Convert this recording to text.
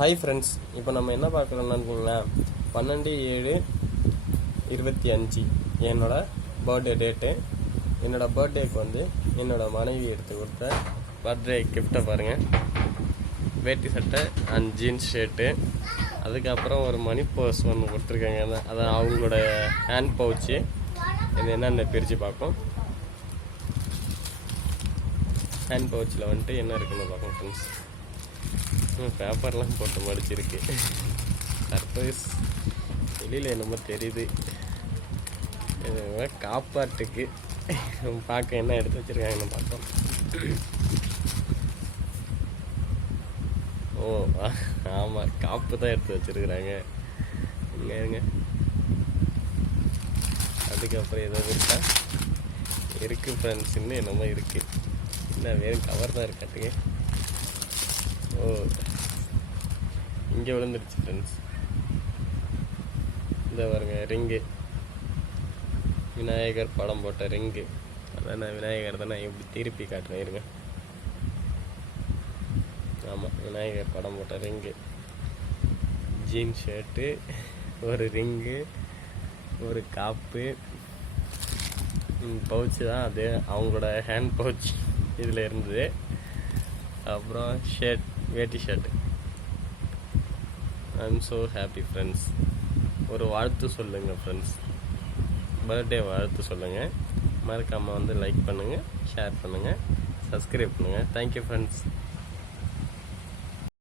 Hi friends இப்போ நம்ம என்ன பார்க்குறோம்னு இருக்கீங்களேன் பன்னெண்டு ஏழு இருபத்தி அஞ்சு. என்னோடய பர்த்டே டேட்டு என்னோடய பர்த்டேக்கு வந்து என்னோடய மனைவி எடுத்து கொடுத்த பர்த்டே கிஃப்ட்டை பாருங்கள் வேட்டி சட்டை அண்ட் ஜீன்ஸ் ஷர்ட்டு அதுக்கப்புறம் ஒரு மணி பர்ஸ் ஒன்று கொடுத்துருக்காங்க. அதான் அதான் அவங்களோட ஹேண்ட் பவுச்சு இது என்னென்ன பிரித்து பார்ப்போம். ஹேண்ட் பவுச்சில் வந்துட்டு என்ன இருக்குன்னு பார்ப்போம் ஃப்ரெண்ட்ஸ் பேப்பர்லாம் போட்டு மடிச்சிருக்கு. சர்ப்ரைஸ். வெளியில் என்னமோ தெரியுது. காப்பாட்டுக்கு பார்க்க என்ன எடுத்து வச்சிருக்காங்கன்னு பார்த்தோம் ஓ ஆமாம் காப்பு தான் எடுத்து வச்சிருக்கிறாங்க. இங்கே இருங்க. அதுக்கப்புறம் ஏதாவது இருக்கா? இருக்குது ஃப்ரெண்ட்ஸ் இன்னும் என்னமோ இருக்குது என்ன வேறு கவர் தான் இருக்காட்டுங்க ஓ இங்கே விழுந்துருச்சு ஃப்ரெண்ட்ஸ் இந்த பாருங்க ரிங்கு விநாயகர் படம் போட்ட ரிங்கு அதான் நான் விநாயகர் தான்? நான் எப்படி திருப்பி காட்டுறேன் இருங்க. ஆமாம் விநாயகர் படம் போட்ட ரிங்கு ஜீன் ஷர்ட்டு ஒரு ரிங்கு ஒரு காப்பு பவுச்சு தான் அது. அவங்களோட ஹேண்ட் பவுச் இதில் இருந்தது. அப்புறம் ஷர்ட் வேட்டி shirt I am so happy friends ஒரு வாழ்த்து சொல்லுங்கள் ஃப்ரெண்ட்ஸ் பர்த்டே வாழ்த்து சொல்லுங்கள் மறக்காமல் வந்து லைக் பண்ணுங்கள் ஷேர் பண்ணுங்கள் சப்ஸ்கிரைப் பண்ணுங்கள் தேங்க்யூ ஃப்ரெண்ட்ஸ்